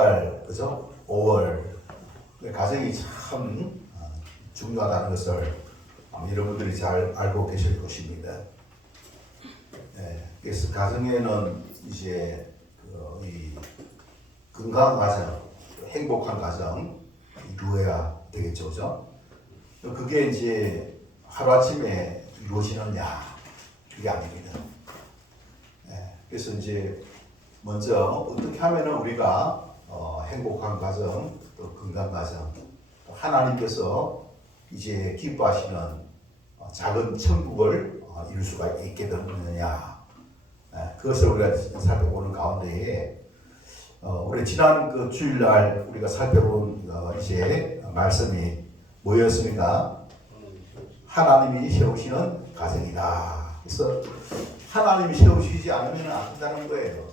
달 그죠? 5월 가정이 참 중요하다는 것을 여러분들이 잘 알고 계실 것입니다. 그래서 가정에는 이제 이 건강한 가정, 행복한 가정 이루어야 되겠죠, 그죠? 그게 이제 하루아침에 이루어지느냐, 그게 아닙니다. 그래서 이제 먼저 어떻게 하면은 우리가 행복한 가정, 또 건강한 가정, 또 하나님께서 이제 기뻐하시는 작은 천국을 이룰 수가 있게 되느냐, 그것을 우리가 살펴보는 가운데에 우리 지난 그 주일날 우리가 살펴본 이제 말씀이 뭐였습니까? 하나님이 세우시는 가정이다. 그래서 하나님이 세우시지 않으면 안 된다는 거예요.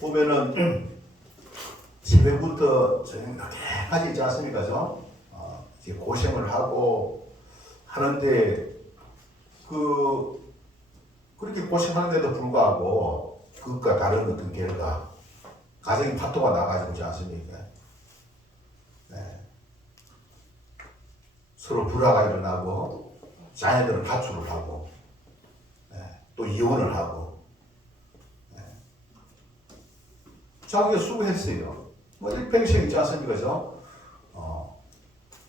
보면은 새벽부터 저녁까지 있지 않습니까? 이제 고생을 하고 하는데 그렇게 고생하는데도 불구하고 그것과 다른 어떤 결과 가정의 파토가 나가지고 있지 않습니까? 서로 불화가 일어나고 자녀들은 가출을 하고 또 이혼을 하고 자기가 수고했어요. 평생 있지 않습니까?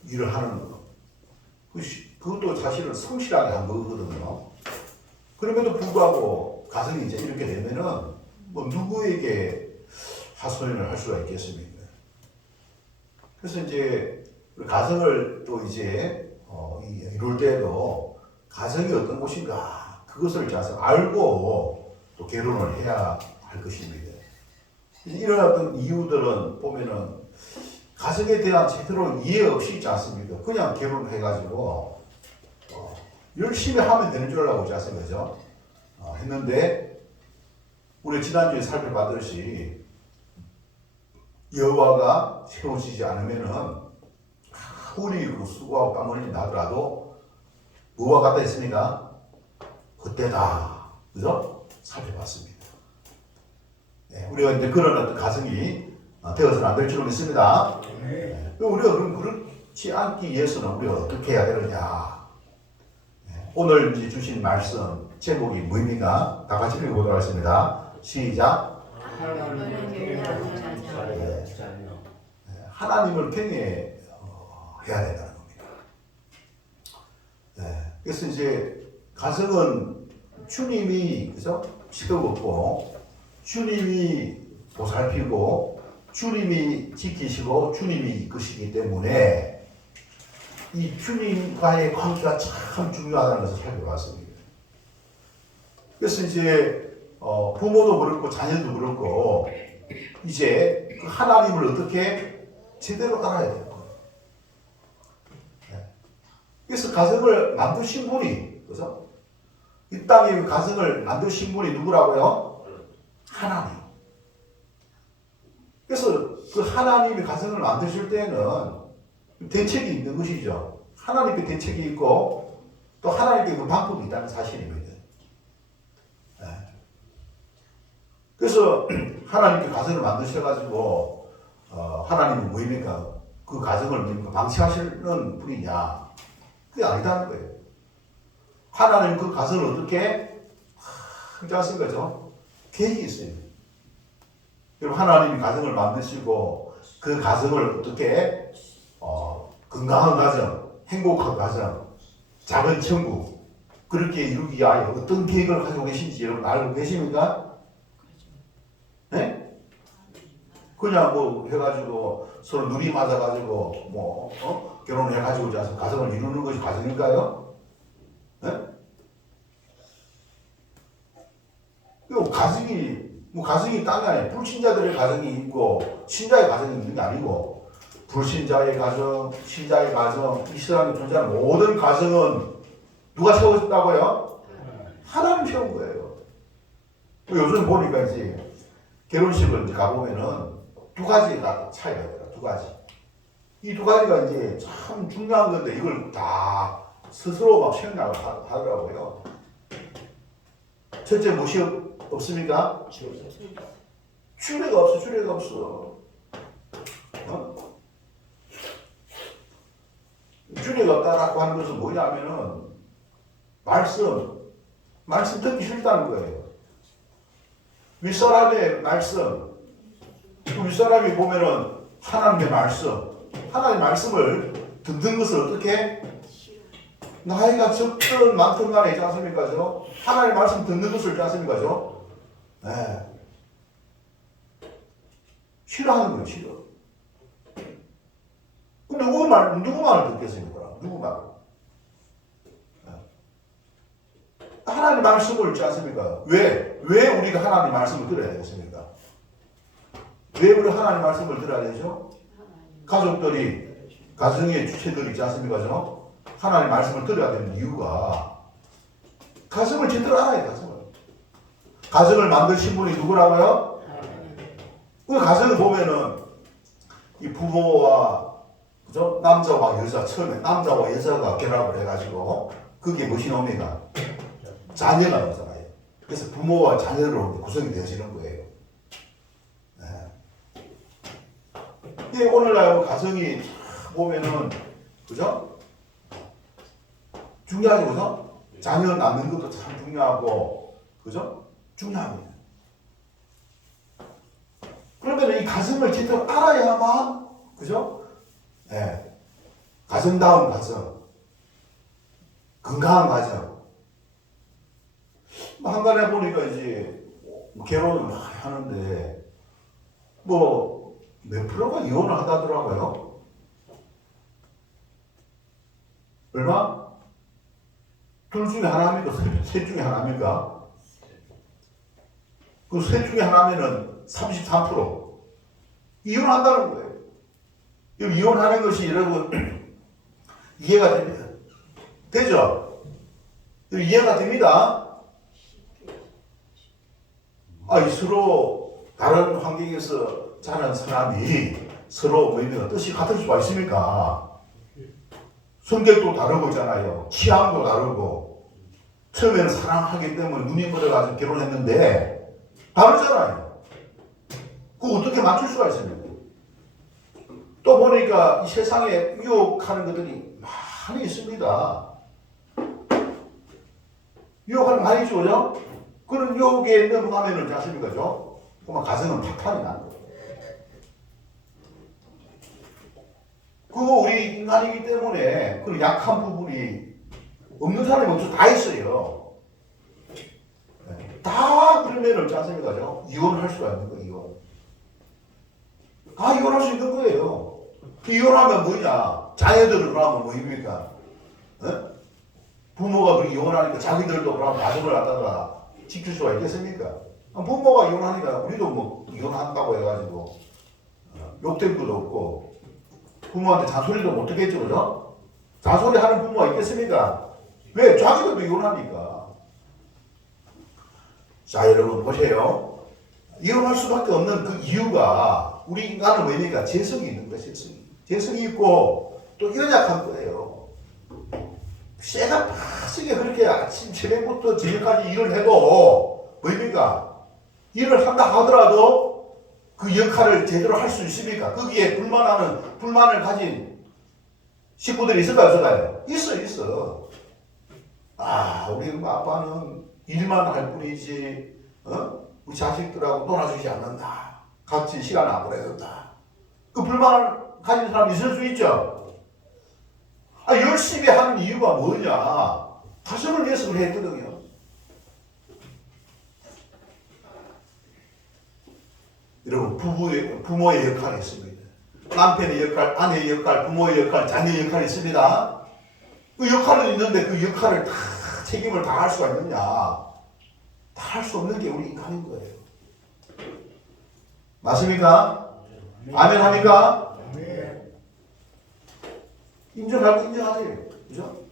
일을 하는 거. 그것도 사실은 성실하게 한 거거든요. 그럼에도 불구하고 가정이 이제 이렇게 되면은 뭐 누구에게 하소연을 할 수가 있겠습니까? 그래서 이제 가정을 또 이제 이룰 때도 가정이 어떤 곳인가 그것을 잘 알고 또 결혼을 해야 할 것입니다. 이런 어떤 이유들은 보면은 가정에 대한 제대로 이해 없이 있지 않습니까? 그냥 결혼해가지고 열심히 하면 되는 줄 알고 있지 않습니까? 했는데 우리 지난주에 살펴봤듯이 여호와가 세우시지 않으면은 아무리 수고하고 땀 흘리니 나더라도 뭐와 같다 했습니까? 헛되다. 그죠? 살펴봤습니다. 우리가 이제 그런 어떤 가정이 되어서는 안 될 줄 믿습니다. 우리가 그럼 그렇지 않기 위해서는 우리가 어떻게 해야 되느냐. 오늘 이제 주신 말씀 제목이 뭐입니까? 다 같이 읽어보도록 하겠습니다. 시작. 하나님을 경외해야 된다는 겁니다. 그래서 이제 가정은 주님이 그죠? 세우고 주님이 보살피고 주님이 지키시고 주님이 이끄시기 때문에 이 주님과의 관계가 참 중요하다는 것을 살펴봤습니다. 그래서 이제 부모도 그렇고 자녀도 그렇고 이제 그 하나님을 어떻게 제대로 알아야 돼요. 그래서 가정을 만드신 분이 그죠? 이 땅에 가정을 만드신 분이 누구라고요? 하나님. 그래서 그 하나님이 가정을 만드실 때는 대책이 있는 것이죠. 하나님께 대책이 있고 또 하나님께 그 방법이 있다는 사실입니다. 그래서 하나님께 가정을 만드셔가지고 하나님은 뭐입니까? 그 가정을 방치하시는 분이냐? 그게 아니다는 거예요. 하나님 그 가정을 어떻게 하지 않습니까? 계획이 있어요. 그럼 하나님이 가정을 만드시고 그 가정을 어떻게 건강한 가정, 행복한 가정, 작은 천국 그렇게 이루기 위하여 어떤 계획을 가지고 계신지 여러분 알고 계십니까? 네? 그냥 뭐 해가지고 서로 눈이 맞아가지고 뭐 결혼해가지고 가정을 이루는 것이 가정일까요? 네? 가정이 땅에 아니에요. 불신자들의 가정이 있고 신자의 가정이 있는 게 아니고 불신자의 가정, 신자의 가정, 이 세상에 존재하는 모든 가정은 누가 세웠다고요? 하나님 세운 거예요. 요즘 보니까 이제 결혼식을 이제 가보면은 두 가지가 차이가 있더라. 두 가지. 이 두 가지가 이제 참 중요한 건데 이걸 다 스스로 막 생각을 하더라고요. 첫째 무엇이 없습니까? 주례가 없어, 주례가 없어. 어? 주례가 없다라고 하는 것은 뭐냐면은 말씀 듣기 싫다는 거예요. 윗사람의 말씀, 그 윗사람이 보면은 하나님의 말씀을 듣는 것을 어떻게? 나이가 적든 많든 간에 있지 않습니까? 하나님의 말씀 듣는 것을 있지 않습니까? 네. 싫어하는 거예요, 싫어. 근데 누구 말을 듣겠습니까? 누구 말? 하나님 말씀을 있지 않습니까? 왜 우리가 하나님 말씀을 들어야 되겠습니까? 왜 우리 하나님 말씀을 들어야 되죠? 가정의 주체들이 있지 않습니까? 하나님 말씀을 들어야 되는 이유가 가정을 제대로 알아야 돼요. 가정을 만드신 분이 누구라고요? 그 가정을 보면은 이 부모와 그죠? 남자와 여자, 처음에 남자와 여자가 결합을 해가지고 그게 무엇이 옵니까? 자녀가 나오잖아요. 그래서 부모와 자녀로 구성이 되어지는 거예요. 네. 오늘날 가정이 보면은 그죠? 중요하죠, 그죠? 자녀 낳는 것도 참 중요하고, 그죠? 중요합니다. 그러면 이 가정을 제대로 알아야만, 그죠? 네. 가정다운 가정, 건강한 가정. 한간에 보니까 이제 결혼을 막 하는데, 몇 프로가 이혼을 한다더라고요. 얼마? 둘 중에 하나입니까? 셋 중에 하나입니까? 그 셋 중에 하나면은 33% 이혼한다는 거예요. 이혼하는 것이 여러분 이해가 됩니다. 되죠? 이해가 됩니다. 서로 다른 환경에서 자란 사람이 서로 뜻이 같을 수가 있습니까? 성격도 다르고 있잖아요. 취향도 다르고. 처음에는 사랑하기 때문에 눈이 멀어가지고 결혼했는데 다르잖아요. 그거 어떻게 맞출 수가 있습니까? 또 보니까 이 세상에 유혹하는 것들이 많이 있습니다. 유혹하는 많이 있죠, 그죠? 그런 유혹에 넘어가면은 자십니까, 그러면 가정은 파탄이 나는 거예요. 그거 우리 인간이기 때문에 그 약한 부분이 없는 사람이 없어 다 있어요. 다 그러면은 자세가 이혼할 수가 있는 거예요. 이혼. 다 이혼할 수 있는 거예요. 이혼하면 뭐냐? 자녀들을 그러면 뭐입니까? 부모가 그렇게 이혼하니까 자기들도 그러면 가족을 갖다가 지킬 수가 있겠습니까? 부모가 이혼하니까 우리도 이혼한다고 해가지고 욕될 것도 없고. 부모한테 잔소리도 못하겠죠, 그죠? 잔소리 하는 부모가 있겠습니까? 왜? 자기들도 이혼하니까. 자, 여러분, 보세요. 이혼할 수밖에 없는 그 이유가 우리 인간은 왜냐니까 재성이 있는 거예요, 재성이. 재성이 있고 또 연약한 거예요. 쇠가 빡세게 그렇게 아침 새벽부터 저녁까지 일을 해도 뭐입니까? 일을 한다 하더라도 그 역할을 제대로 할 수 있습니까? 거기에 불만을 가진 식구들이 있을까요? 없을까요? 있어. 우리 아빠는 일만 할 뿐이지, 우리 자식들하고 놀아주지 않는다. 같이 시간 안 보내준다. 그 불만을 가진 사람이 있을 수 있죠? 열심히 하는 이유가 뭐냐? 가정을 위해서 했거든요. 여러분, 부모의 역할이 있습니다. 남편의 역할, 아내의 역할, 부모의 역할, 자녀의 역할이 있습니다. 그 역할은 있는데 그 역할을 다 책임을 다 할 수가 있느냐? 다 할 수 없는 게 우리 인간인 거예요. 맞습니까? 아멘 합니까? 인정하지. 그죠?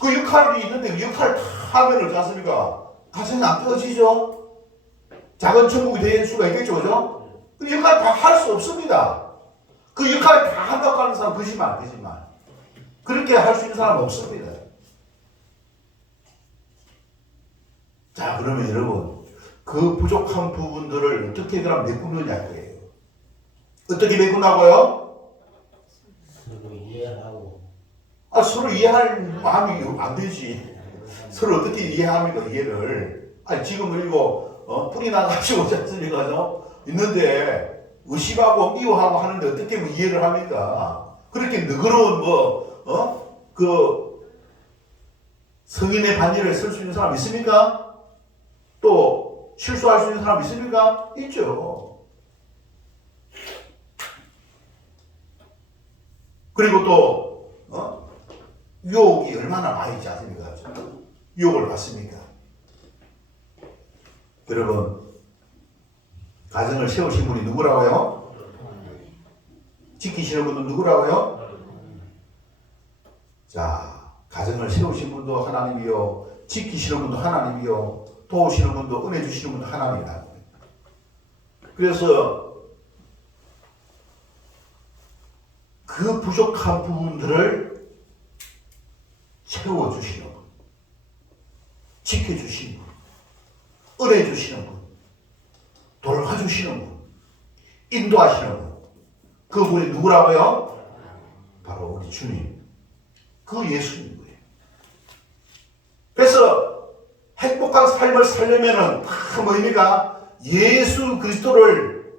그 역할이 있는데 그 역할을 다 하면 어찌 않습니까? 가정이 안 떨어지죠? 작은 천국이 될 수가 있겠죠, 그죠? 그 역할을 다 할 수 없습니다. 그 역할을 다 한다고 하는 사람 거짓말. 그렇게 할 수 있는 사람은 없습니다. 자, 그러면 여러분, 그 부족한 부분들을 어떻게 그럼 메꾸느냐고요. 어떻게 메꾸나고요? 서로 이해하고. 서로 이해할 마음이 안 되지. 서로 어떻게 이해합니까, 이해를. 지금 이거 뿌리 나가지고 잔소리가 있는데 의심하고 미워하고 하는데 어떻게 이해를 합니까? 그렇게 너그러운 성인의 반지를 쓸 수 있는 사람 있습니까? 또 실수할 수 있는 사람 있습니까? 있죠. 그리고 또 유혹이 얼마나 많이 있지 않습니까? 유혹을 받습니까? 여러분, 가정을 세우신 분이 누구라고요? 지키시는 분은 누구라고요? 자, 가정을 세우신 분도 하나님이요, 지키시는 분도 하나님이요, 도우시는 분도, 은혜 주시는 분도 하나님이다. 그래서 그 부족한 부분들을 채워주시는 분, 지켜주시는 분, 은혜 주시는 분, 돌봐주시는 분, 인도하시는 분, 그분이 누구라고요? 바로 우리 주님, 그 예수님 거예요. 그래서 행복한 삶을 살려면은 뭐입니까? 예수 그리스도를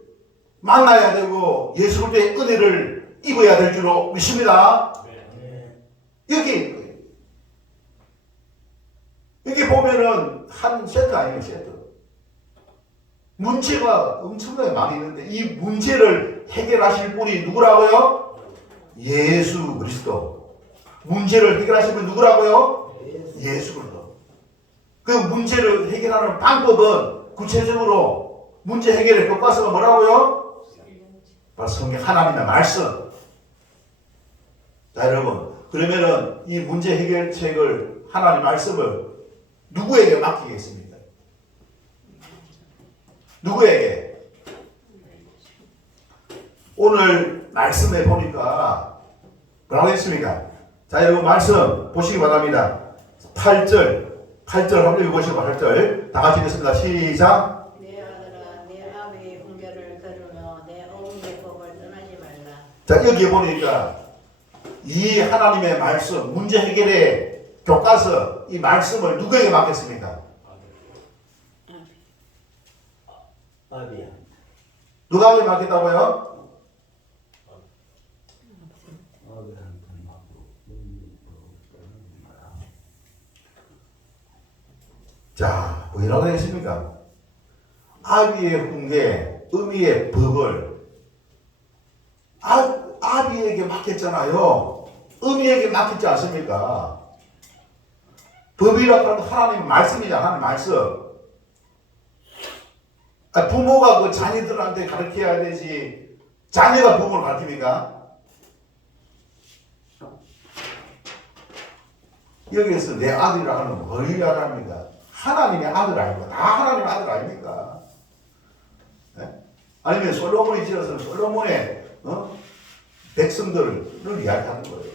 만나야 되고 예수 그리스도의 은혜를 입어야 될 줄로 믿습니다. 여기 있는 거예요. 여기 보면은 한 세트 아니에요, 세트. 문제가 엄청나게 많이 있는데 이 문제를 해결하실 분이 누구라고요? 예수 그리스도. 문제를 해결하실 분이 누구라고요? 예수 그리스도. 그 문제를 해결하는 방법은 구체적으로 문제 해결의 교과서가 뭐라고요? 바로 성경 하나님의 말씀. 자, 여러분, 그러면은 이 문제 해결책을 하나님 말씀을 누구에게 맡기겠습니까? 누구에게? 오늘 말씀에 보니까 뭐라고 했습니까? 자, 여러분 말씀 보시기 바랍니다. 8절 한번 읽어보시고 8절 다 같이 읽겠습니다. 시작. 내 아들아, 내 아비의 훈계를 들으며 내 어머니의 법을 떠나지 말라. 자, 여기 보니까 이 하나님의 말씀, 문제 해결의 교과서, 이 말씀을 누구에게 맡겼습니까? 아비야. 누가에게 맡겼다고요? 자, 뭐라고 했습니까? 아비의 훈계, 의미의 법을 아비에게 맡겼잖아요. 의미에게 맡겼지 않습니까? 법이라고 하는 하나님 말씀이잖아, 하나님 말씀. 부모가 그 자녀들한테 가르쳐야 되지, 자녀가 부모를 가르칩니까? 여기에서 내 아들이라 하는 뭘 이야기합니까? 하나님의 아들 아닙니까? 다 하나님의 아들 아닙니까? 네? 아니면 솔로몬이 지어서 솔로몬의 백성들을 이야기하는 거예요.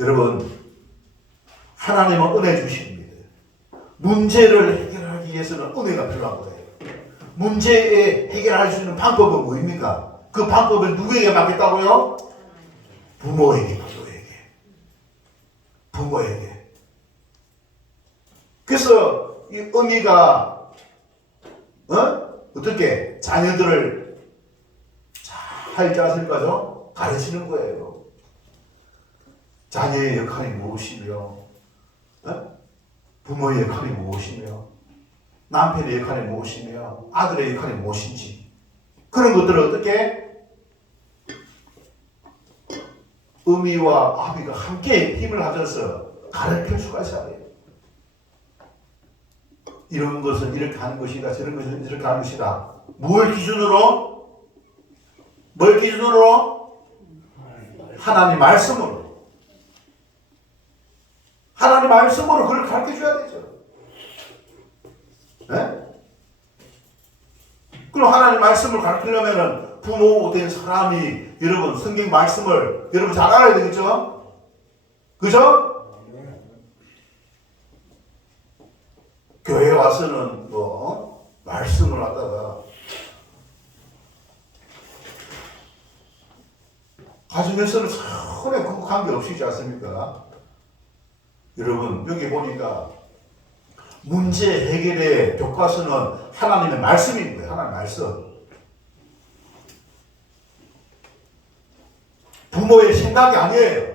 여러분, 하나님은 은혜 주십니다. 문제를 해결하기 위해서는 은혜가 필요한 거예요. 문제에 해결할 수 있는 방법은 뭐입니까? 그 방법을 누구에게 맡겼다고요? 부모에게. 그래서 이 어미가 어떻게 자녀들을 잘 자식까지 가르치는 거예요. 자녀의 역할이 무엇이며, 부모의 역할이 무엇이며, 남편의 역할이 무엇이며, 아들의 역할이 무엇인지, 그런 것들을 어떻게 어미와 아비가 함께 힘을 합쳐서 가르칠 수가 있어야 돼요. 이런 것은 이렇게 하는 것이다, 저런 것은 이렇게 하는 것이다. 뭘 기준으로? 하나님 말씀으로. 하나님 말씀으로 그걸 가르쳐 줘야 되죠. 네? 그럼 하나님 말씀을 가르치려면 부모 된 사람이 여러분 성경 말씀을 여러분 잘 알아야 되겠죠? 그죠? 교회 와서는 말씀을 하다가 가정에서는 전혀 그 관계 없이지 않습니까? 여러분 여기 보니까 문제 해결의 교과서는 하나님의 말씀인 거예요. 하나님의 말씀. 부모의 생각이 아니에요.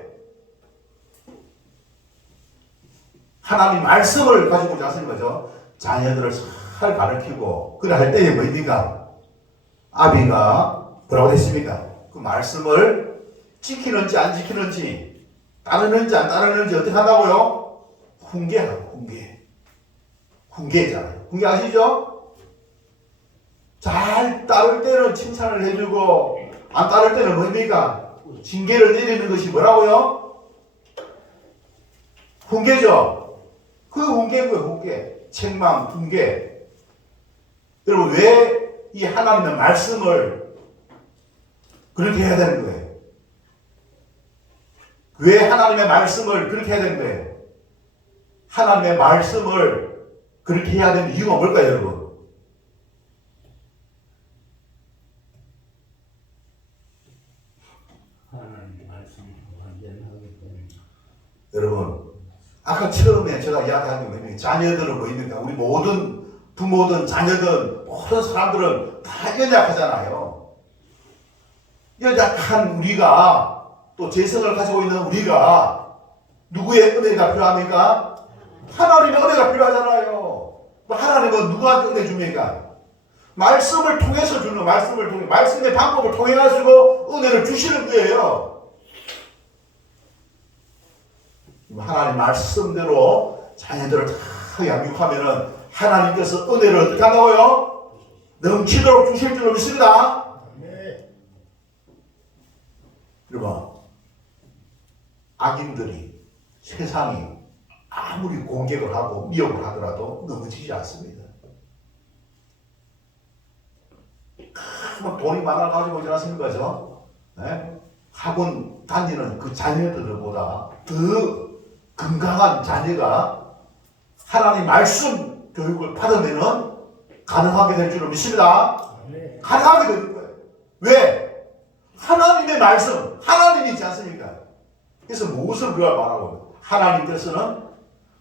하나님 말씀을 가지고 자신 거죠. 자녀들을 잘 가르치고 그래 할 때에 뭐입니까? 아비가 뭐라고 했습니까? 그 말씀을 지키는지 안 지키는지 따르는지 안 따르는지 어떻게 한다고요? 훈계하고 훈계잖아요. 훈계 아시죠? 잘 따를 때는 칭찬을 해주고 안 따를 때는 뭡니까? 징계를 내리는 것이 뭐라고요? 훈계죠. 그 훈계인 거예요. 훈계. 책망, 훈계. 여러분 왜 이 하나님의 말씀을 그렇게 해야 되는 거예요? 왜 하나님의 말씀을 그렇게 해야 되는 거예요? 하나님의 말씀을 그렇게 해야 되는 이유가 뭘까요, 여러분? 하나님 말씀 완전하기 때문에. 여러분, 아까 처음에 제가 이야기한 게 뭐냐면 자녀들은 뭐입니까? 우리 모든 부모든 자녀든 모든 사람들은 다 연약하잖아요. 연약한 우리가 또 재성을 가지고 있는 우리가 누구의 은혜가 필요합니까? 하나님의 은혜가 필요하잖아요. 하나님은 누구한테 은혜 줍니까? 말씀을 통해서 주는 말씀의 방법을 통해 가지고 은혜를 주시는 거예요. 하나님 말씀대로 자녀들을 다 양육하면은 하나님께서 은혜를 어떻게 한다고요? 넘치도록 주실 줄로 믿습니다. 네. 여러분, 악인들이 세상이 아무리 공격을 하고 미혹을 하더라도 넘어지지 않습니다. 막 돈이 많아가지고 있지 않습니까? 네? 학원 다니는 그 자녀들보다 더 건강한 자녀가 하나님 말씀 교육을 받으면은 가능하게 될 줄로 믿습니다. 네. 가능하게 되는 거예요. 왜? 하나님의 말씀, 하나님이지 않습니까? 그래서 무엇을 그걸 말하고 하나님께서는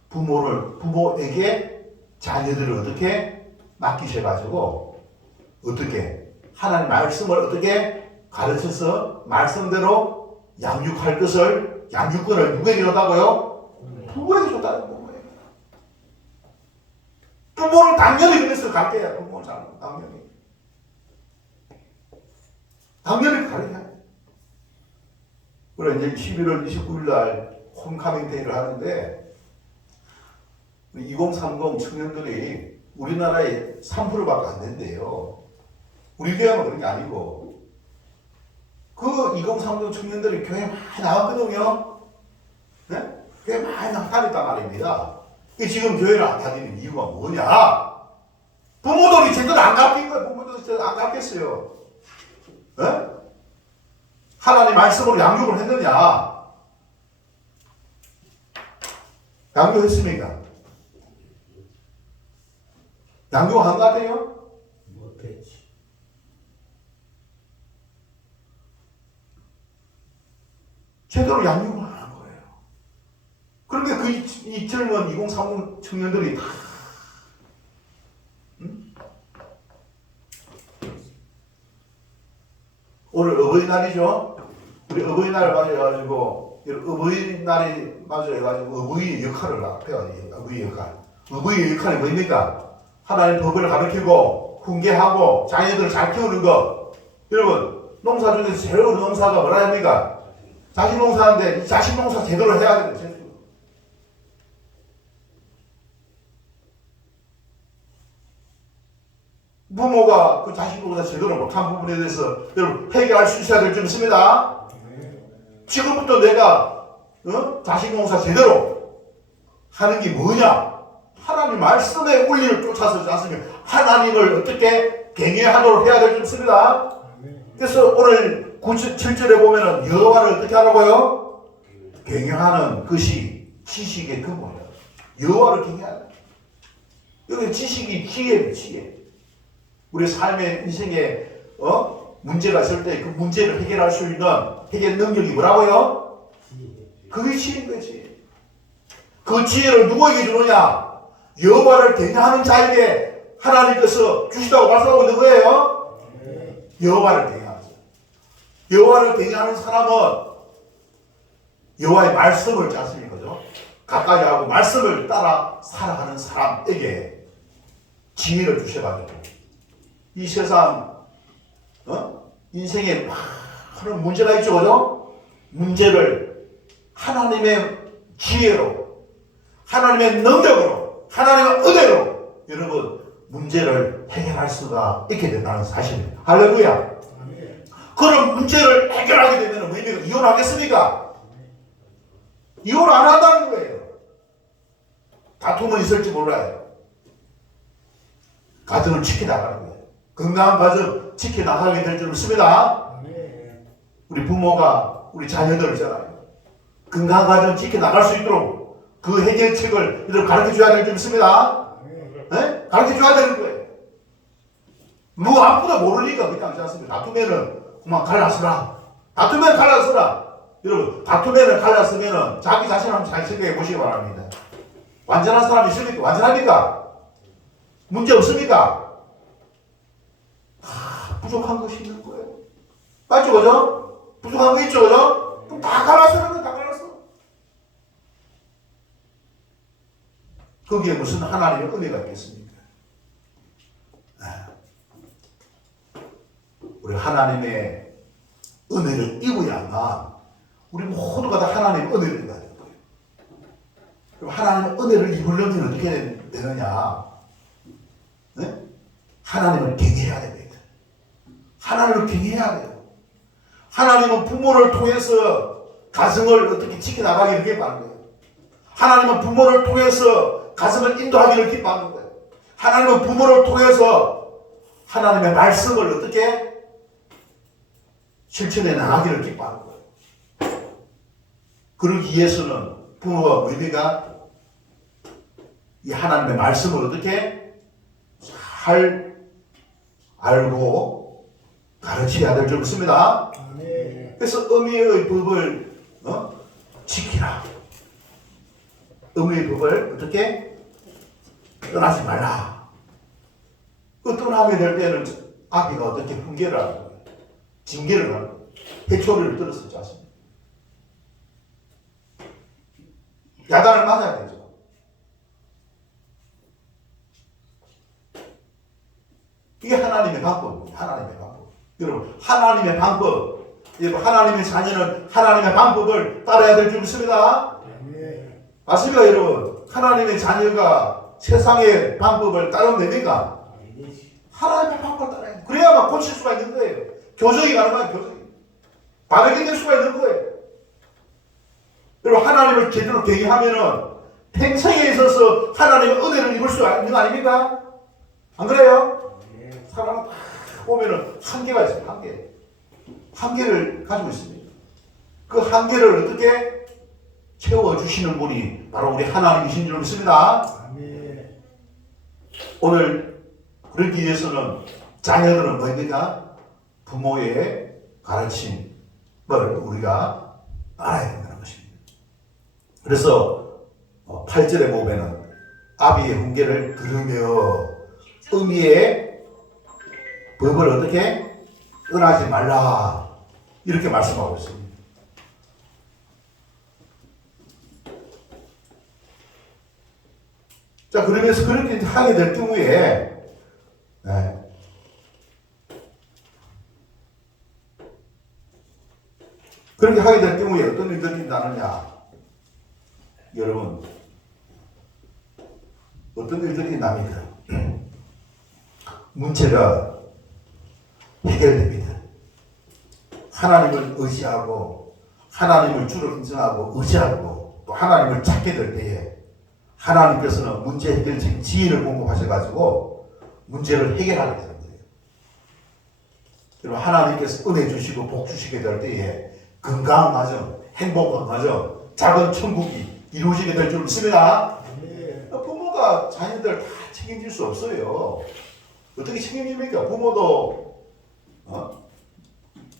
부모에게 자녀들을 어떻게 맡기셔가지고 어떻게 하나님 말씀을 어떻게 가르쳐서 말씀대로 양육할 것을 양육권을 누구에게 줬다고요? 부모에게 줬다는 거예요. 부모는 당연히 그래서 갈게요. 부모는 당연히 가르쳐야 돼. 그래 이제 11월 29일 날 홈카밍 데이를 하는데 2030 청년들이 우리나라에 3%밖에 안 된대요. 우리 교회만 그런 게 아니고 그 2030 청년들이 교회 많이 나왔거든요. 네? 교회 많이 다녔단 말입니다. 지금 교회를 안 다니는 이유가 뭐냐? 부모들이 제대로 안 가르친 거예요. 부모들이 제대로 안 가르쳤어요. 네? 하나님 말씀으로 양육을 했느냐? 양육했습니까? 양육한 것 같아요? 못했지. 제대로 양육을 안 한 거예요. 그러니까 이 젊은 2030 청년들이 다 오늘 어버이날이죠. 우리 어버이날을 맞이해가지고 어버이날이 맞이해가지고 어버이의 역할을 해야 돼요. 어버이의 역할. 어버이의 역할이 뭡니까? 하나님 법을 가르치고 훈계하고 자녀들을 잘 키우는 것. 여러분 농사 중에서 제일 어려운 농사가 뭐라 합니까? 자식 농사인데 이 자식 농사 제대로 해야 돼요. 부모가 그 자식 농사 제대로 못한 부분에 대해서 여러분 해결할 수 있어야 될 줄 믿습니다. 지금부터 내가 자식 농사 제대로 하는 게 뭐냐? 하나님 말씀의 원리를 쫓아서 짰으면 하나님을 어떻게 경외하도록 해야 될 줄 믿습니다. 그래서 오늘 7절에 보면은 여호와를 어떻게 하라고요? 경외하는 것이 지식의 근본이에요. 여호와를 경외하는. 여기 지식이 지혜예요, 지혜. 우리 삶의 인생에 문제가 있을 때 그 문제를 해결할 수 있는 해결 능력이 뭐라고요? 그게 지혜인 거지. 그 지혜를 누구에게 주느냐? 여호와를 경외하는 자에게 하나님께서 주시다고 말씀하고 있는 거예요. 여호와를 경외하죠. 여호와를 경외하는 사람은 여호와의 말씀을 짰습니까? 그죠? 가까이 하고 말씀을 따라 살아가는 사람에게 지혜를 주셔가지고 이 세상 인생에 많은 문제가 있죠, 그죠? 문제를 하나님의 지혜로, 하나님의 능력으로, 하나님의 은혜로 여러분 문제를 해결할 수가 있게 된다는 사실입니다. 할렐루야. 그런 문제를 해결하게 되면 우리가 이혼하겠습니까? 이혼 안 한다는 거예요. 다툼은 있을지 몰라요. 가정을 지켜나가는 거예요. 건강한 가정 지켜나가게 될 줄 믿습니다. 우리 부모가 우리 자녀들이잖아요. 건강한 가정 지켜나갈 수 있도록 그 해결책을 이들 가르쳐줘야 될 줄 믿습니다. 네? 가르쳐줘야 되는 거예요. 뭐 아무도 모르니까 그렇게 하지 않습니다. 다투면은 그만 갈라서라. 다투면 갈라서라. 여러분 다투면을 갈랐으면은 자기 자신을 한번 잘 생각해 보시기 바랍니다. 완전한 사람이 있습니까? 완전합니까? 문제 없습니까? 부족한 것이 있는 거예요. 맞죠, 그죠? 부족한 거 있죠, 그죠? 그럼 다 갈라서는 건 다 갈랐어. 거기에 무슨 하나님의 은혜가 있겠습니까? 우리 하나님의 은혜를 입어야만 우리 모두가 다 하나님의 은혜를 입어야 되는 거예요. 그럼 하나님의 은혜를 입으려면 어떻게 되느냐? 네? 하나님을 경외해야 됩니다. 하나님을 경외해야 돼요. 하나님은 부모를 통해서 가정을 어떻게 지켜나가기를 기뻐하는 거예요. 하나님은 부모를 통해서 가정을 인도하기를 기뻐하는 거예요. 하나님은 부모를 통해서 하나님의 말씀을 어떻게 실천해 나가기를 기뻐하는 거예요. 그러기 위해서는 부모가 의미가 이 하나님의 말씀을 어떻게 잘 알고 가르쳐야 될 줄 믿습니다. 그래서 어미의 법을 지키라. 어미의 법을 어떻게 떠나지 말라. 그 떠나게 될 때는 아비가 어떻게 훈계를 하는 거예요. 징계를 하는 거예요. 해초리를 들었었지 않습니까? 야단을 맞아야 되죠. 이게 하나님의 방법입니다. 하나님의 방법. 여러분, 하나님의 방법. 여러분, 하나님의 자녀는 하나님의 방법을 따라야 될 줄 믿습니다. 맞습니까, 여러분? 하나님의 자녀가 세상의 방법을 따르면 됩니까? 하나님의 방법을 따라야 돼요. 그래야만 고칠 수가 있는 거예요. 교정이 가능한 교정이. 바르게 될 수가 있는 거예요. 여러분, 하나님을 제대로 경외하면은 평생에 있어서 하나님의 은혜를 입을 수 있는 거 아닙니까? 안 그래요? 사람은 보면은 한계가 있어요. 한계. 한계를 가지고 있습니다. 그 한계를 어떻게 채워주시는 분이 바로 우리 하나님이신 줄 믿습니다. 오늘 그러기 위해서는 자녀들은 뭐입니까? 부모의 가르침을 우리가 알아야 된다는 것입니다. 그래서 8절에 보면은 아비의 훈계를 들으며 어미의 법을 어떻게 떠나지 말라 이렇게 말씀하고 있습니다. 자, 그러면서 그렇게 하게 될 경우에 그렇게 하게 될 경우에 어떤 일들이 나느냐? 여러분, 어떤 일들이 납니까? 문제가 해결됩니다. 하나님을 의지하고 하나님을 주로 인정하고 의지하고 또 하나님을 찾게 될 때에 하나님께서는 문제 해결책 지혜를 공급하셔가지고 문제를 해결하게 되는 거예요. 여러분, 하나님께서 은혜 주시고 복 주시게 될 때에 건강한 가정, 행복한 가정, 작은 천국이 이루어지게 될 줄 믿습니다. 부모가 부모가 자녀들 다 책임질 수 없어요. 어떻게 책임집니까? 부모도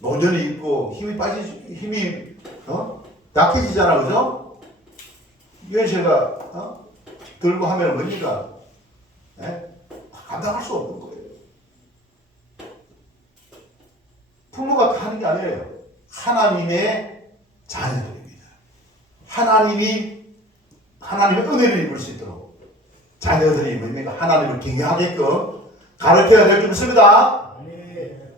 노년이 있고 힘이 약해지잖아, 그죠? 연세가 들고 하면 뭡니까? 예? 감당할 수 없는 거예요. 부모가 다 하는 게 아니에요. 하나님의 자녀들입니다. 하나님의 은혜를 입을 수 있도록 자녀들이 뭡니까? 하나님을 경외하게끔 가르쳐야 될 줄 믿습니다. 아멘.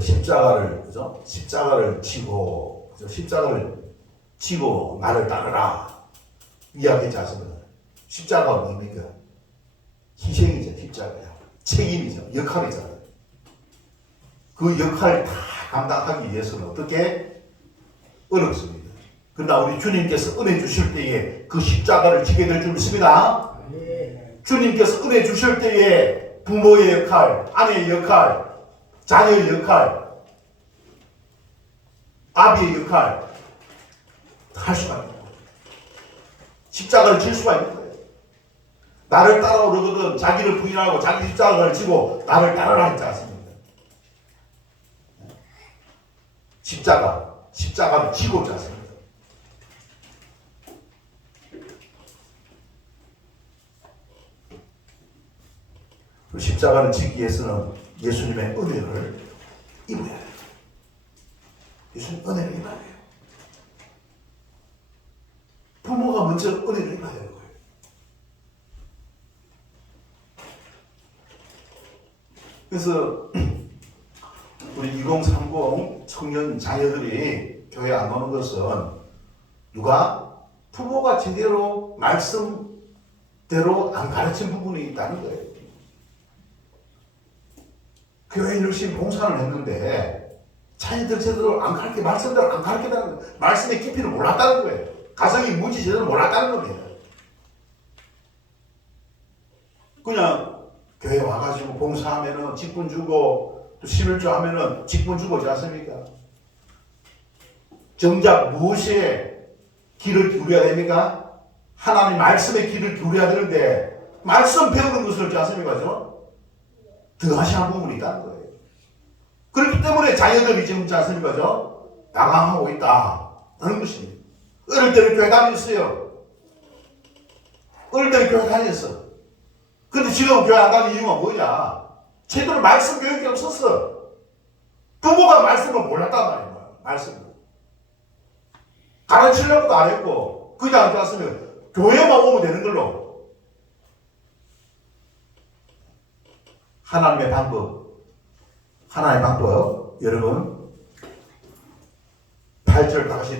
십자가를, 그죠? 십자가를 지고, 그죠? 십자가를 지고 나를 따르라 이야기하지 않습니까? 십자가가 뭡니까? 희생이죠. 십자가야. 책임이죠. 역할이잖아요. 그 역할을 다 감당하기 위해서는 어떻게? 어렵습니다. 그러나 우리 주님께서 은혜 주실 때에 그 십자가를 지게 될 줄 믿습니다. 아멘. 주님께서 은혜 주실 때에 부모의 역할, 아내의 역할, 자녀의 역할, 아비의 역할 할 수가 있는 거예요. 십자가를 질 수가 있는 거예요. 나를 따라오려거든 자기를 부인하고 자기 십자가를 지고 나를 따르라 했지 않습니까? 십자가를 지고 있지 않습니까? 그 십자가를 지기 위해서는 예수님의 은혜를 입어야 돼요. 예수님 은혜를 입어야 돼요. 부모가 먼저 은혜를 입어야 되는 거예요. 그래서 우리 2030 청년 자녀들이 교회 안 오는 것은 누가? 부모가 제대로 말씀대로 안 가르친 부분이 있다는 거예요. 교회 열심히 봉사를 했는데 자녀들 제대로 안 가르쳐, 말씀대로 안 가르친다는 거예요. 말씀의 깊이를 몰랐다는 거예요. 가정이 뭔지 제대로 몰랐다는 겁니다. 그냥 교회 와가지고 봉사하면은 직분 주고 또 11조 하면은 직분 주고 오지 않습니까? 정작 무엇에 길을 기울여야 됩니까? 하나님 말씀에 길을 기울여야 되는데 말씀 배우는 것을 하지 않습니까? 더 하시는 부분이 있다는 거예요. 그렇기 때문에 자녀들이 지금 있지 않습니까? 나강하고 있다는 것입니다. 어릴 때는 교회 다녔어요. 어릴 때는 교회 다녔어. 근데 지금 교회 안 다니는 이유가 뭐냐? 제대로 말씀 교육이 없었어. 부모가 말씀을 몰랐단 말이야. 말씀을. 가르치려고도 안 했고, 그지 않았으면 교회만 오면 되는 걸로. 하나님의 방법, 여러분 8절 다시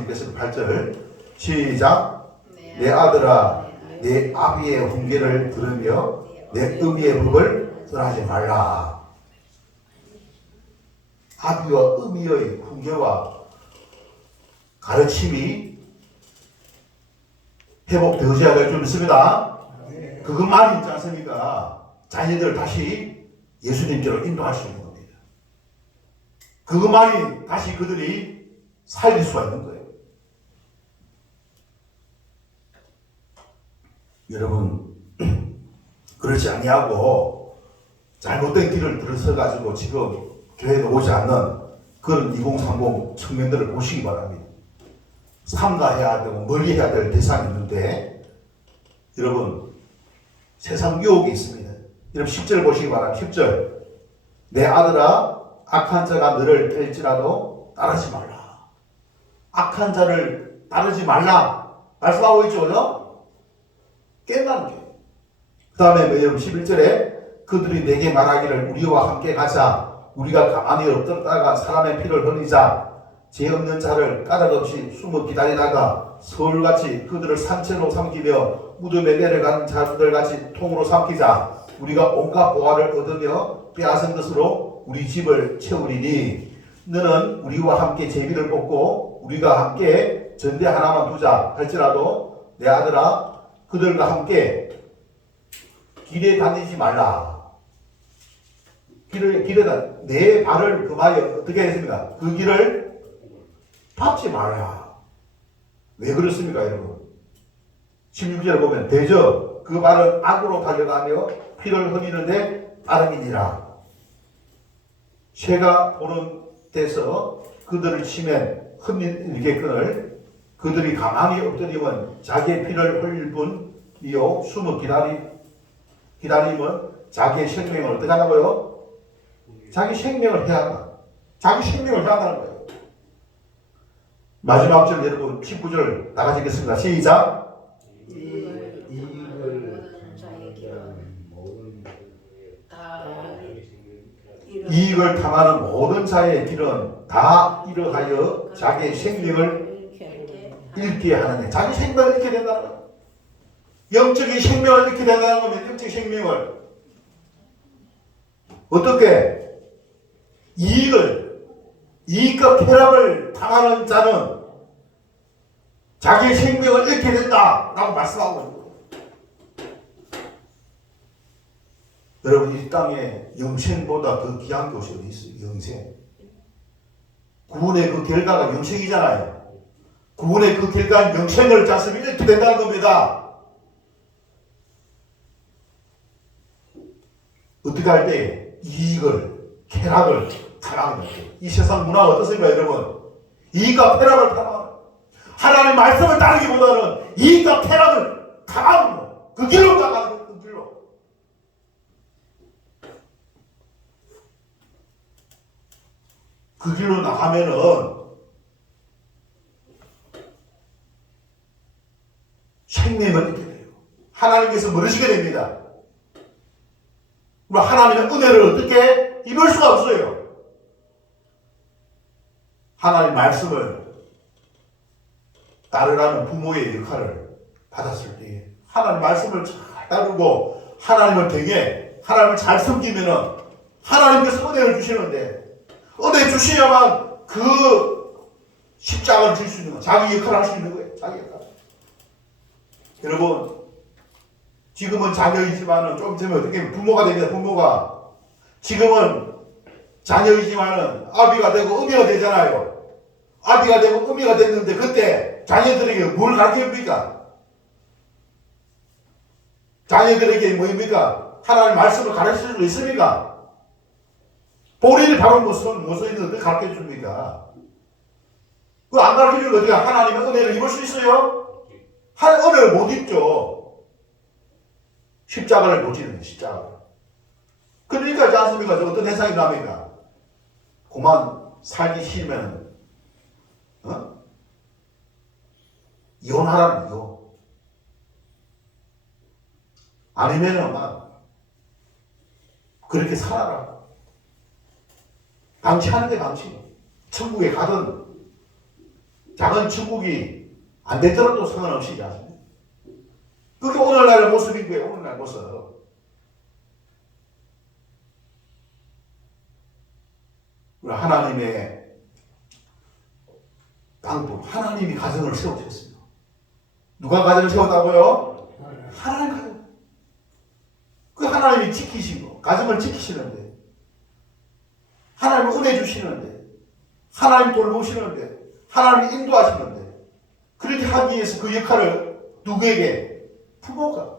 읽겠습니다. 8절 시작. 내 아들아 내 아비의 훈계를 들으며 내 의미의 법을 떠나지 말라. 아비와 의미의 훈계와 가르침이 회복되어져야 될 줄 믿습니다. 그것만이 있지 않습니까? 자녀들 다시 예수님께로 인도할 수 있는 겁니다. 그것만이 다시 그들이 살릴 수가 있는 거예요. 여러분 그렇지 아니하고 잘못된 길을 들어서가지고 지금 교회에 오지 않는 그런 2030 청년들을 보시기 바랍니다. 삼가해야 되고 멀리해야 될 대상이 있는데 여러분 세상 유혹이 있습니다. 여러분 10절 보시기 바랍니다. 10절 내 아들아 악한 자가 너를 깰지라도 따르지 말라. 악한 자를 따르지 말라 말씀하고 있죠. 그죠? 깬다는 게. 그 다음에 여러분 11절에 그들이 내게 말하기를 우리와 함께 가자. 우리가 가만히 엎드렸다가 사람의 피를 흘리자. 죄 없는 자를 까닭없이 숨어 기다리다가 서울같이 그들을 산채로 삼키며 무덤에 내려가는 자들같이 통으로 삼키자. 우리가 온갖 보화를 얻으며 빼앗은 것으로 우리 집을 채우리니 너는 우리와 함께 제비를 뽑고 우리가 함께 전대 하나만 두자 할지라도 내 아들아 그들과 함께 길에 다니지 말라. 길에다 내 발을 금하여 어떻게 했습니까? 그 길을 밟지 말라. 왜 그렇습니까, 여러분? 16절에 보면 대저 그 발은 악으로 달려가며 피를 흘리는데 따름이니라. 새가 보는 데서 그들을 치면 흘리겠거늘 그들이 가만히 엎드리면 자기의 피를 흘릴 뿐이요 숨을 기다리면 자기의 생명을 어떻게 하라고요? 자기 생명을 해야 한다. 자기 생명을 해야 한다는 거예요. 마지막 절 여러분 19절 나가시겠습니다. 시작. 모든 자의 길은 모든 다 이익을 탐하는 모든 자의 길은 다 이러하여 자기의 생명을 잃게 하느니 자기 생명을 잃게 된다는 거예요. 영적인 생명을 잃게 된다는 거면 영적인 생명을 어떻게 이익과 쾌락을 탐하는 자는 자기의 생명을 잃게 된다라고 말씀하고 있는 거예요. 여러분 이 땅에 영생보다 더 귀한 것이 어디 있어요? 영생. 구원의 그 결과가 영생이잖아요. 구원의 그 결과는 영생을 자신이 잃게 된다는 겁니다. 어떻게 할 때 이익을 쾌락을 탐하는 거예요. 이 세상 문화가 어떻습니까, 여러분? 이익과 쾌락을 탐하는 하나님의 말씀을 따르기보다는 이익과 쾌락을 탐하는 거예요. 그 길로 나가는 거예요. 그 길로. 그 길로 나가면은 생명을 잃게 돼요. 하나님께서 멀어지게 됩니다. 그럼 하나님의 은혜를 어떻게 입을 수가 없어요. 하나님 말씀을 따르라는 부모의 역할을 받았을 때 하나님 말씀을 잘 따르고 하나님을 되게 하나님을 잘 섬기면은 하나님께서 은혜를 주시는데 은혜 주셔야만 그 십자가를 질 수 있는 거예요. 자기 역할을 할 수 있는 거예요. 자기 역할. 여러분 지금은 자녀이지만은 좀 있으면 어떻게 부모가 됩니다. 부모가 지금은 자녀이지만은 아비가 되고 어미가 되잖아요. 아비가 되고 어미가 됐는데 그때 자녀들에게 뭘 가르쳐줍니까? 자녀들에게 뭐입니까? 하나님 말씀을 가르칠 수 있습니까? 본인이 바로 무슨 있는데 가르쳐 줍니까? 그거 안 가르쳐 주면 어떻게 하나님의 은혜를 입을 수 있어요? 은혜를 못 입죠. 십자가를 못 지는 십자가. 그러니까 있지 않습니까? 어떤 세상이 납니까? 그만 살기 싫으면 이혼하라는 이혼. 아니면은 막 그렇게 살아라. 방치하는 게 방치. 천국에 가든 작은 천국이 안 되더라도 상관없이 하십니다. 그게 오늘날의 모습인 거예요. 오늘날 모습. 하나님의 방법, 하나님이 가정을 세우셨습니다. 누가 가정을 세웠다고요? 하나님 가정. 그 하나님이 지키시고 가정을 지키시는데 하나님 은혜 주시는데 하나님 돌보시는데 하나님 인도하시는데 그렇게 하기 위해서 그 역할을 누구에게? 부모가.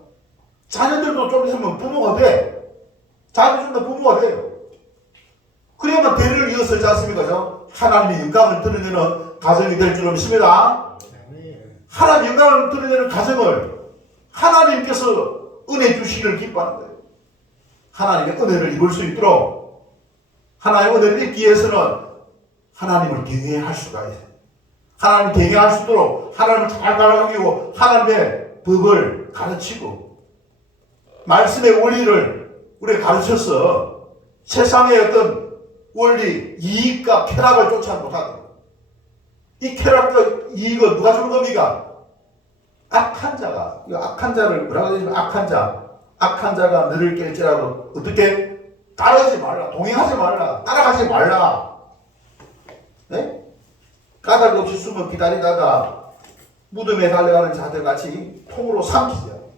자녀들도 좀 있으면 부모가 돼. 자녀들도 부모가 돼요. 그래야만 대를 이어서지 않습니까? 하나님의 영광을 드러내는 가정이 될 줄 믿습니다. 하나님의 영광을 드러내는 가정을 하나님께서 은혜 주시기를 기뻐하는 거예요. 하나님의 은혜를 입을 수 있도록 하나님의 은혜를 입기 위해서는 하나님을 경외할 수가 있어요. 하나님을 경외할 수 있도록 하나님을 잘 따라가고 하나님의 법을 가르치고 말씀의 원리를 우리가 가르쳐서 세상의 어떤 원리, 이익과 쾌락을 쫓아 못하도록. 이 쾌락과 이익은 누가 주는 겁니까? 악한 자가. 악한 자를 뭐라고 하냐면 악한 자가 너를 깰지라도 어떻게 따라하지 말라. 동행하지 말라. 따라가지 말라. 네? 까닭 없이 숨어 기다리다가 무덤에 달려가는 자들 같이 통으로 삼키죠.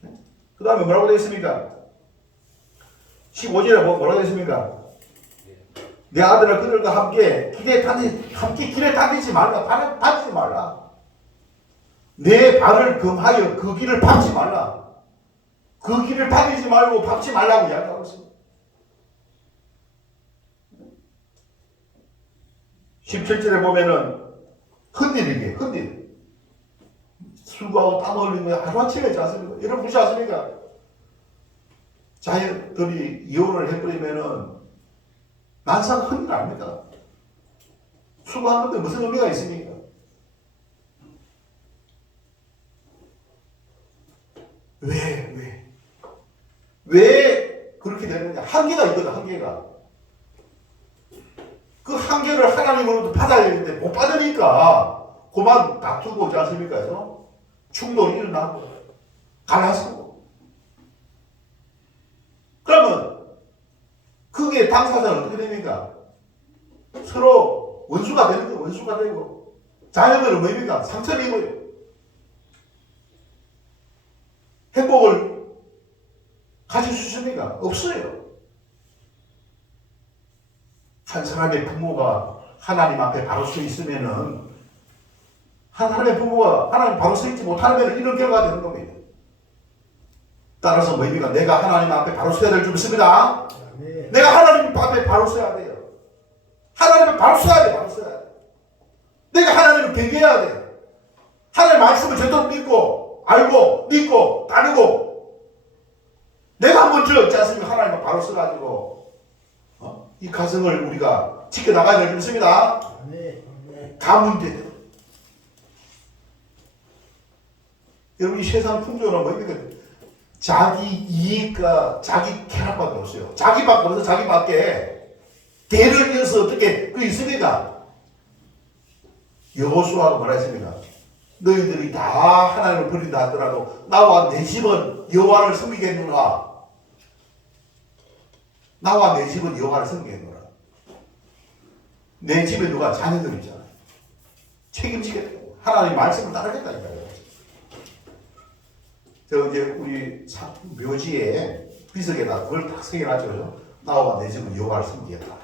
네? 그 다음에 뭐라고 되어 있습니까? 15절에 뭐라고 했습니까? 내 아들아 그들과 함께 길에 다니지 말라. 발을 밟지 말라. 내 발을 금하여 그 길을 밟지 말라. 그 길을 다니지 말고 밟지 말라고 이야기하고 있습니다. 17절에 보면은 흔들리게 수고하고 땀 흘리는 거 하루아침에 있지 않습니까? 여러분 보지 않습니까? 자녀들이 이혼을 해버리면은 난상 흔들 아닙니까? 수고하는 데 무슨 의미가 있습니까? 왜 그렇게 되느냐? 한계가 있거든, 한계가. 그 한계를 하나님으로부터 받아야 되는데 못 받으니까 그만 다투고 오지 않습니까? 그래서 충돌이 일어나고 갈라서고. 그러면 그게 당사자는 어떻게 됩니까? 서로 원수가 되는 거예요. 원수가 되고 자녀들은 뭡니까? 상처를 입어요. 행복을 가질 수 있습니까? 없어요. 한 사람의 부모가 하나님 앞에 바로 서 있으면은 한 사람의 부모가 하나님 바로 서 있지 못하면 이런 결과가 되는 겁니다. 따라서 뭡니까? 내가 하나님 앞에 바로 서야 될 줄 믿습니다. 내가 하나님 앞에 바로 서야 돼요. 하나님 앞에 바로 서야 돼. 바로 서야 돼. 내가 하나님을 경외해야 돼. 하나님의 말씀을 제대로 믿고 알고 믿고 따르고 내가 먼저 있지 않습니까? 하나님 앞에 바로 서가지고 이 가정을 우리가 지켜나가야 될 줄 믿습니다. 가문제대로. 여러분 이 세상 풍조는 뭡니까? 자기 이익과 자기 쾌락밖에 없어요. 자기밖에 없어서 자기밖에 대를 이어서 어떻게 그 있습니까? 여호수아가 뭐라 했습니까? 너희들이 다 하나님을 버린다 하더라도 나와 내 집은 여호와를 섬기겠노라. 나와 내 집은 여호와를 섬기겠노라. 내 집에 누가 자녀들 있잖아요. 책임지겠다. 하나님 말씀을 따르겠다니까요. 저 이제 우리 묘지에 비석에다 그걸 딱 새겨놨죠. 나와 내 집은 여호와를 섬기겠다.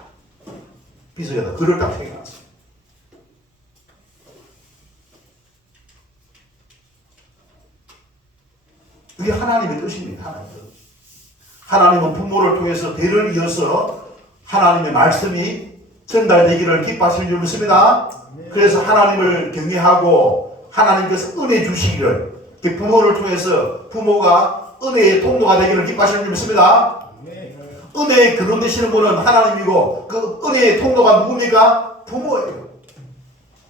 비석에다 글을 딱 새겨놨어요. 그게 하나님의 뜻입니다. 하나님의 뜻. 하나님은 부모를 통해서 대를 이어서 하나님의 말씀이 전달되기를 기뻐하시는 줄 믿습니다. 그래서 하나님을 경외하고 하나님께서 은혜 주시기를 부모를 통해서 부모가 은혜의 통로가 되기를 기뻐하시는 줄 믿습니다. 은혜의 근원 되시는 분은 하나님이고 그 은혜의 통로가 누굽니까? 부모예요.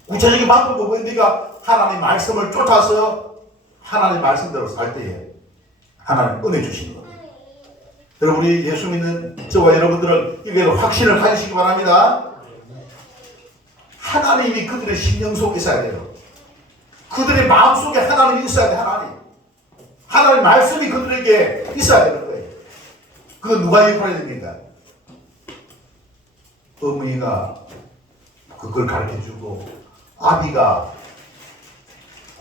구체적인 방법은 뭡니까? 하나님 말씀을 쫓아서 하나님 말씀대로 살 때에 하나님 은혜 주시는 겁니다. 여러분 우리 예수 믿는 저와 여러분들은 이게 확신을 가지시기 바랍니다. 하나님이 그들의 심령 속에 있어야 돼요. 그들의 마음속에 하나님이 있어야 돼. 하나님 말씀이 그들에게 있어야 되는 거예요. 그건 누가 역할해야 됩니까? 어머니가 그걸 가르쳐주고 아비가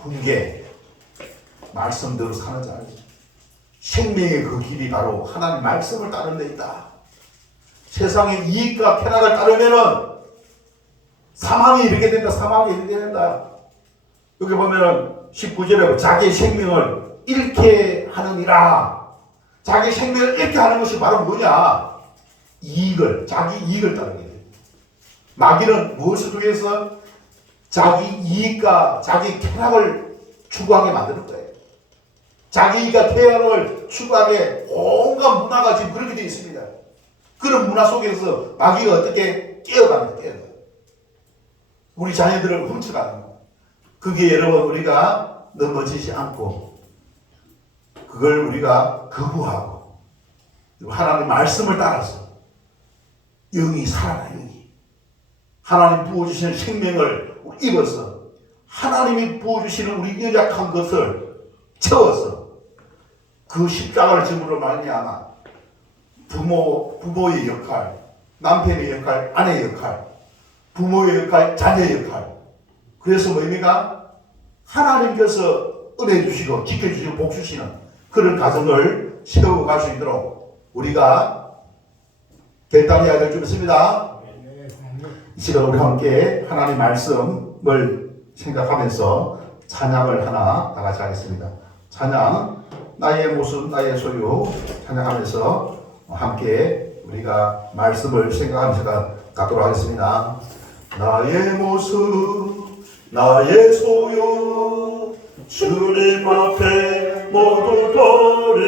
훈계 말씀대로 사는 자 알죠? 생명의 그 길이 바로 하나님 말씀을 따르는 데 있다. 세상의 이익과 쾌락을 따르면은 사망이 이렇게 된다. 사망이 이렇게 된다. 여기 보면은 19절에 자기 생명을 잃게 하느니라. 자기 생명을 잃게 하는 것이 바로 뭐냐? 자기 이익을 따르게 돼. 마귀는 무엇을 통해서 자기 이익과 자기 쾌락을 추구하게 만드는 거예요. 자기가 쾌락을 추구하게 온갖 문화가 지금 그렇게 되어 있습니다. 그런 문화 속에서 마귀가 어떻게 깨어가는 거예요. 우리 자녀들을 훔쳐가는 거예요. 그게 여러분 우리가 넘어지지 않고 그걸 우리가 거부하고 하나님 말씀을 따라서 영이 살아나 영이 하나님 부어주시는 생명을 입어서 하나님이 부어주시는 우리 연약한 것을 채워서 그 십자가를 지므로 말미암아 부모의 역할, 남편의 역할, 아내의 역할, 부모의 역할, 자녀의 역할. 그래서 뭡니까? 하나님께서 은혜 주시고 지켜주시고 복 주시는 그런 가정을 세워갈 수 있도록 우리가 결단해야 될 줄 믿습니다. 이 시간 우리 함께 하나님 말씀을 생각하면서 찬양을 하나 다 같이 하겠습니다. 찬양 나의 모습 나의 소유 찬양하면서 함께 우리가 말씀을 생각하면서 갖도록 하겠습니다. 나의 모습 나의 소유 주님 앞에 모두 버린